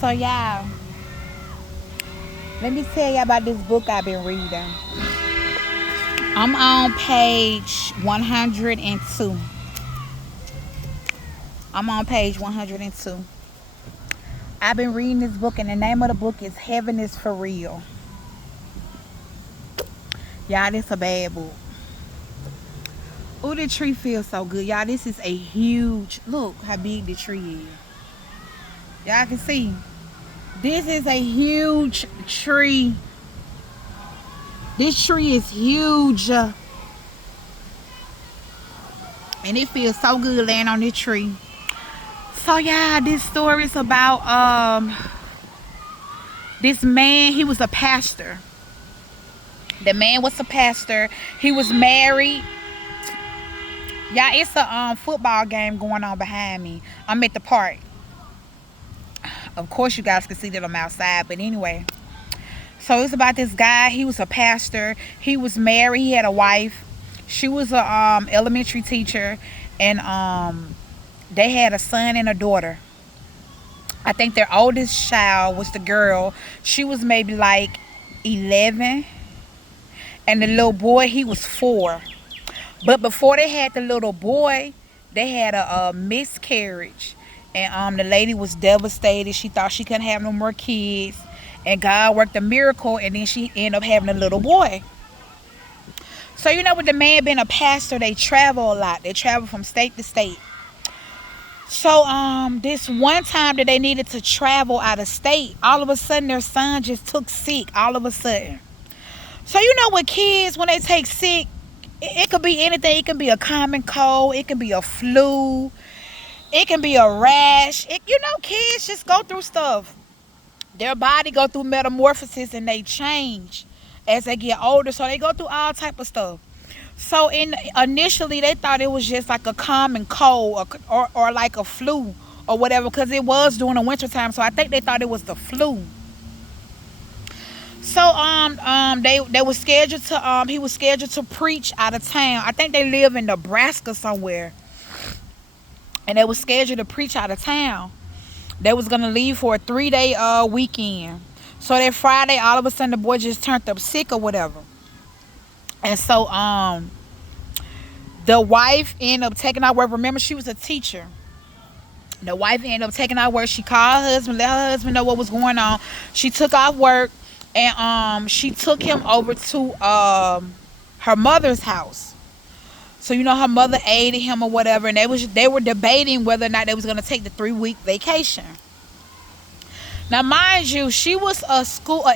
So y'all, let me tell you about this book I've been reading. I'm on page 102. I'm on page 102. I've been reading this book, and the name of the book is Heaven is for Real. Y'all, this a bad book. Oh, the tree feels so good. Y'all, this is a huge, look how big the tree is. Y'all can see. This is a huge tree. This tree is huge. And it feels so good laying on this tree. So yeah, this story is about this man. He was a pastor. The man was a pastor. He was married. Yeah, it's a football game going on behind me. I'm at the park. Of course, you guys can see that I'm outside. But anyway, so it's about this guy. He was a pastor. He was married. He had a wife. She was a elementary teacher, and they had a son and a daughter. I think their oldest child was the girl. She was maybe like 11, and the little boy, he was 4. But before they had the little boy, they had a miscarriage, and the lady was devastated. She thought she couldn't have no more kids, and God worked a miracle, and then she ended up having a little boy. So you know, with the man being a pastor, they travel a lot. They travel from state to state. So this one time that they needed to travel out of state, all of a sudden their son just took sick all of a sudden. So you know, with kids, when they take sick, it could be anything. It can be a common cold. It can be a flu. It can be a rash. Kids just go through stuff. Their body go through metamorphosis, and they change as they get older. So they go through all type of stuff. So initially they thought it was just like a common cold, or like a flu or whatever, because it was during the winter time. So I think they thought it was the flu. So they were scheduled to he was scheduled to preach out of town. I think they live in Nebraska somewhere. And they were scheduled to preach out of town. They was gonna leave for a 3-day weekend. So that Friday, all of a sudden the boy just turned up sick or whatever. And so the wife ended up taking out work. Remember, she was a teacher. The wife ended up taking out work. She called her husband, let her husband know what was going on. She took off work, and she took him over to her mother's house. So you know, her mother aided him or whatever, and they were debating whether or not they was gonna take the 3-week vacation. Now, mind you, she was a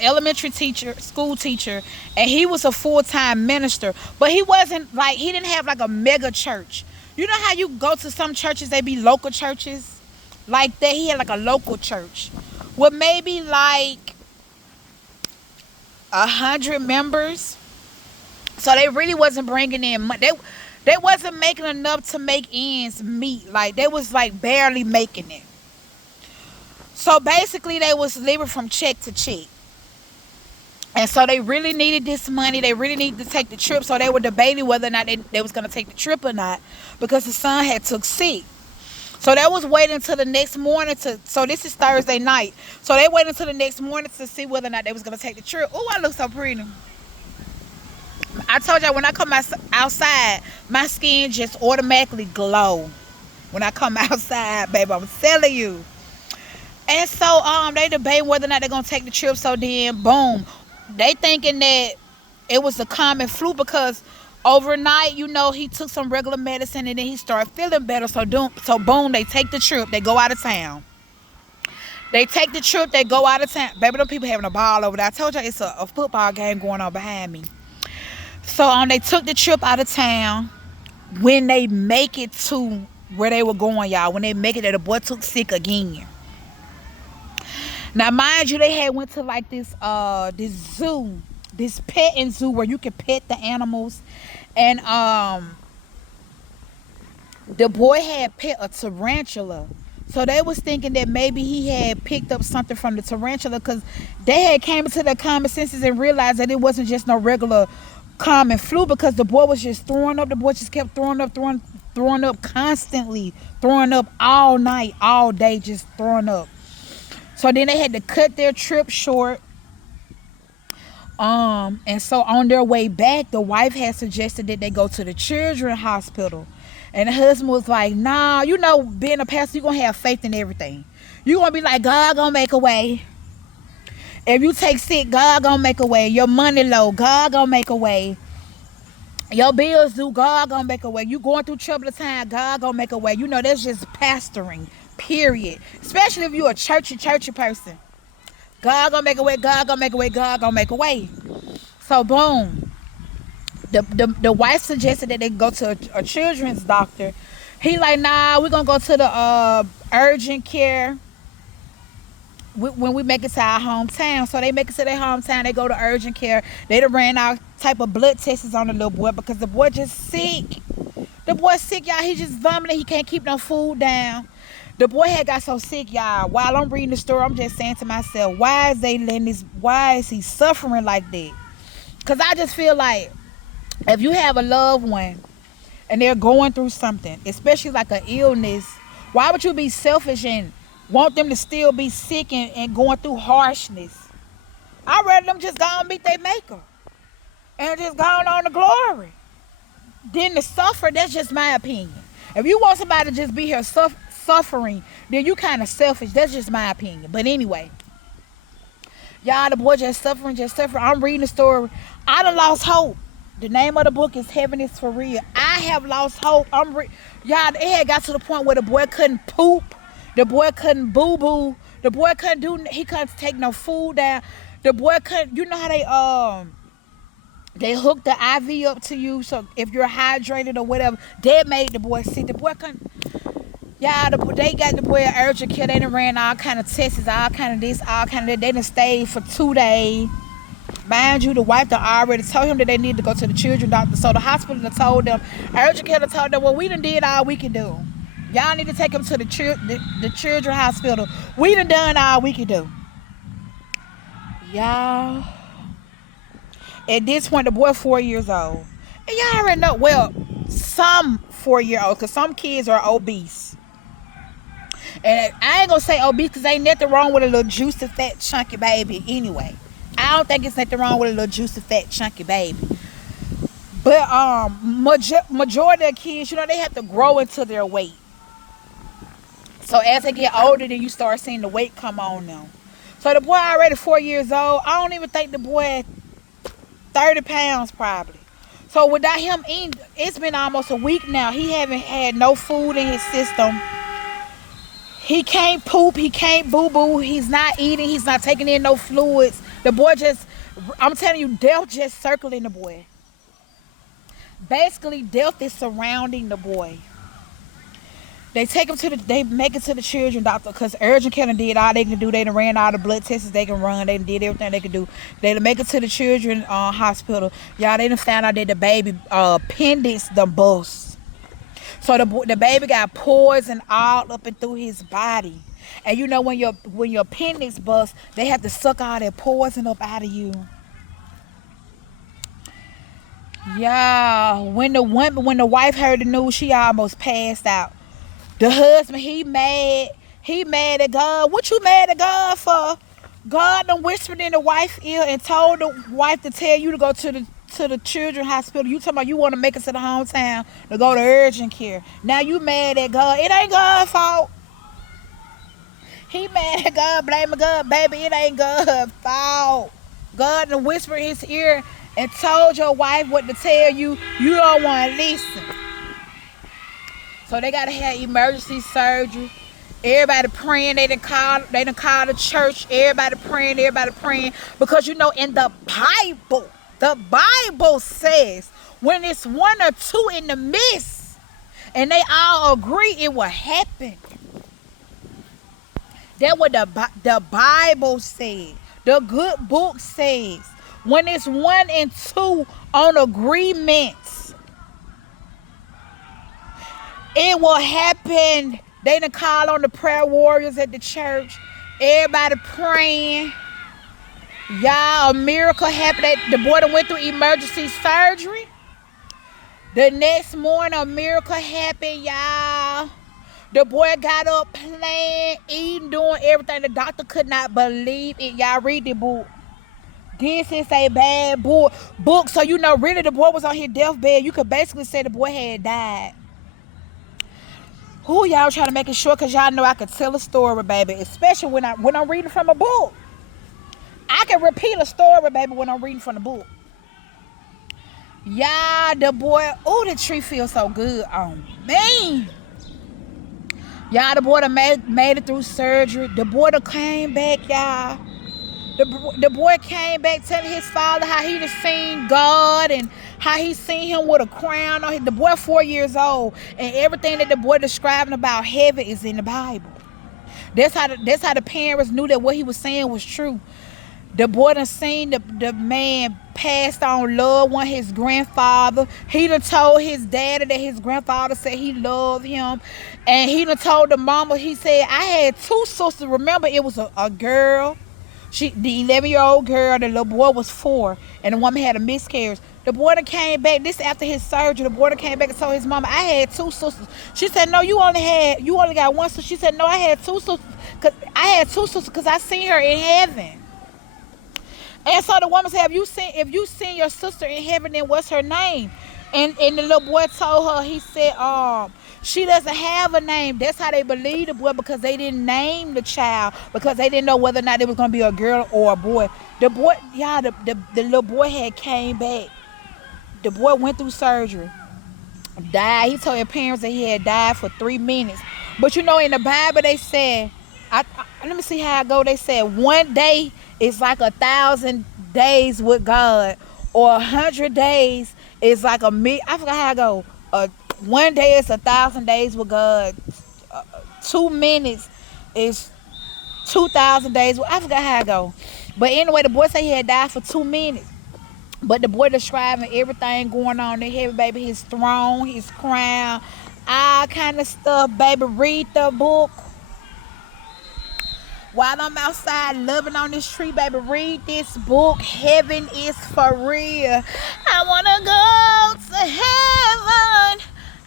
elementary teacher, school teacher, and he was a full-time minister. But he didn't have like a mega church. You know how you go to some churches, they be local churches like that. He had like a local church with maybe like 100 members. So they really wasn't bringing in money. They wasn't making enough to make ends meet. Like, they was like barely making it. So basically they was living from check to check. And so they really needed this money. They really needed to take the trip. So they were debating whether or not they was going to take the trip or not, because the son had took sick. So they was waiting until the next morning so this is Thursday night. So they waited until the next morning to see whether or not they was going to take the trip. Oh, I look so pretty. I told y'all, when I come outside, my skin just automatically glow. When I come outside, baby, I'm telling you. And so they debate whether or not they're going to take the trip. So then, boom, they thinking that it was a common flu, because overnight, he took some regular medicine, and then he started feeling better. So boom, they take the trip. They go out of town. They take the trip. They go out of town. Baby, them people having a ball over there. I told y'all it's a football game going on behind me. So they took the trip out of town. When they make it to where they were going, y'all, when they make it there, the boy took sick again. Now, mind you, they had went to like this zoo, this petting zoo where you can pet the animals, and the boy had pet a tarantula. So they was thinking that maybe he had picked up something from the tarantula, because they had came into their common senses and realized that it wasn't just no regular common flu, because the boy was just throwing up. The boy just kept throwing up constantly, throwing up all night, all day, just throwing up. So then they had to cut their trip short. And so on their way back, the wife had suggested that they go to the children's hospital. And the husband was like, nah, you know, being a pastor, you're going to have faith in everything. You're going to be like, God going to make a way. If you take sick, God going to make a way. Your money low, God going to make a way. Your bills due, God going to make a way. You going through troubled time, God going to make a way. You know, that's just pastoring, period. Especially if you're a churchy person. God gonna make a way, God gonna make a way, God gonna make a way. So boom. The wife suggested that they go to a children's doctor. He like, nah, we're gonna go to the urgent care when we make it to our hometown. So they make it to their hometown, they go to urgent care. They done ran all type of blood tests on the little boy because the boy just sick. The boy sick, y'all. He just vomiting. He can't keep no food down. The boy had got so sick, y'all. While I'm reading the story, I'm just saying to myself, why is he suffering like that? Because I just feel like if you have a loved one and they're going through something, especially like an illness, why would you be selfish and want them to still be sick and going through harshness? I'd rather them just go and meet their maker and just go on to glory than to suffer. That's just my opinion. If you want somebody to just be here suffering, then you kind of selfish. That's just my opinion. But anyway, y'all, the boy just suffering. I'm reading the story. I done lost hope. The name of the book is Heaven is for Real. I have lost hope. Y'all, it had got to the point where the boy couldn't poop. The boy couldn't boo-boo. The boy he couldn't take no food down. The boy couldn't, you know how they hooked the IV up to you, so if you're hydrated or whatever, that made the boy sick. The boy couldn't. Y'all, they got the boy at urgent care. They done ran all kind of tests, all kind of this, all kind of that. They done stayed for 2 days. Mind you, the wife done already told him that they need to go to the children's doctor. So the hospital done told them, urgent care done told them, well, we done did all we can do. Y'all need to take him to the children's hospital. We done all we can do. Y'all, at this point, the boy 4 years old. And y'all already know, well, some 4-year-olds, because some kids are obese. And I ain't gonna say obese because ain't nothing wrong with a little juicy, fat, chunky baby anyway. I don't think it's nothing wrong with a little juicy, fat, chunky baby. But majority of kids, you know, they have to grow into their weight. So as they get older, then you start seeing the weight come on them. So the boy already 4 years old. I don't even think the boy 30 pounds probably. So without him eating, it's been almost a week now. He haven't had no food in his system. He can't poop. He can't boo-boo. He's not eating. He's not taking in no fluids. The boy just, I'm telling you, death just circling the boy. Basically, death is surrounding the boy. They take him they make it to the children's doctor because urgent care did all they can do. They done ran all the blood tests they can run. They did everything they could do. They done make it to the children's hospital. Y'all, they done found out that the baby appendix done bust. So the baby got poison all up and through his body. And you know when your appendix bust, they have to suck all that poison up out of you. Yeah, when the wife heard the news, she almost passed out. The husband, he mad at God. What you mad at God for? God done whispered in the wife's ear and told the wife to tell you to go to the children's hospital. You talking about you want to make it to the hometown to go to urgent care. Now you mad at God. It ain't God's fault. He mad at God, blaming God. Baby, it ain't God's fault. God done whispered in his ear and told your wife what to tell you. You don't want to listen. So they got to have emergency surgery. Everybody praying. They done call the church. Everybody praying. Because you know in the Bible says when it's one or two in the midst and they all agree, it will happen. That's what the Bible said. The good book says when it's 1 and 2 on agreements, it will happen. They done call on the prayer warriors at the church. Everybody praying. Y'all, a miracle happened. The boy that went through emergency surgery. The next morning, a miracle happened, y'all. The boy got up playing, eating, doing everything. The doctor could not believe it. Y'all read the book. This is a bad book. So you know, really, the boy was on his deathbed. You could basically say the boy had died. Who y'all trying to make it short? Cause y'all know I could tell a story, baby. Especially when I'm reading from a book. I can repeat a story, baby, when I'm reading from the book. Yeah, the boy. Oh, the tree feels so good on me. Y'all, the boy made it through surgery. The boy that came back, y'all. The boy came back telling his father how he just seen God and how he seen him with a crown on him. The boy 4 years old, and everything that the boy describing about heaven is in the Bible. That's how the parents knew that what he was saying was true. The boy done seen the man passed on love one, his grandfather. He done told his daddy that his grandfather said he loved him. And he done told the mama, he said, I had 2 sisters. Remember, it was a girl. The 11-year-old girl, the little boy was 4, and the woman had a miscarriage. The boy that came back, this after his surgery, the boy that came back and told his mama, I had 2 sisters. She said, no, you only got 1 sister. She said, no, I had 2 sisters. Because I seen her in heaven. And so the woman said, if you seen your sister in heaven, then what's her name? And the little boy told her, he said, she doesn't have a name. That's how they believed the boy, because they didn't name the child, because they didn't know whether or not it was going to be a girl or a boy. The boy, y'all, the little boy had came back. The boy went through surgery, died. He told his parents that he had died for 3 minutes. But you know, in the Bible, they said, let me see how I go. They said 1 day is like 1,000 days with God, or 100 days is like a million. I forgot how I go. 1 day is 1,000 days with God. 2 minutes is 2,000 days. I forgot how I go. But anyway, the boy said he had died for 2 minutes. But the boy describing everything going on in heaven, baby. His throne, his crown, all kind of stuff, baby. Read the book. While I'm outside loving on this tree, baby, read this book. Heaven is for real. I want to go to heaven.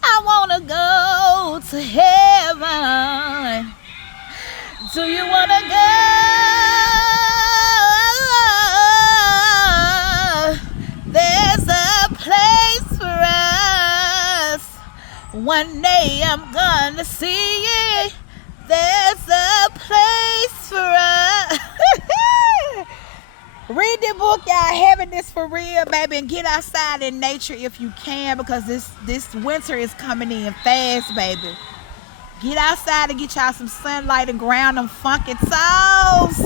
I want to go to heaven. Do you want to go? There's a place for us. One day I'm gonna see it. There's a place for us. Read the book, y'all. Heaven is for real, baby. And get outside in nature if you can, because this winter is coming in fast, baby. Get outside and get y'all some sunlight and ground them funky toes.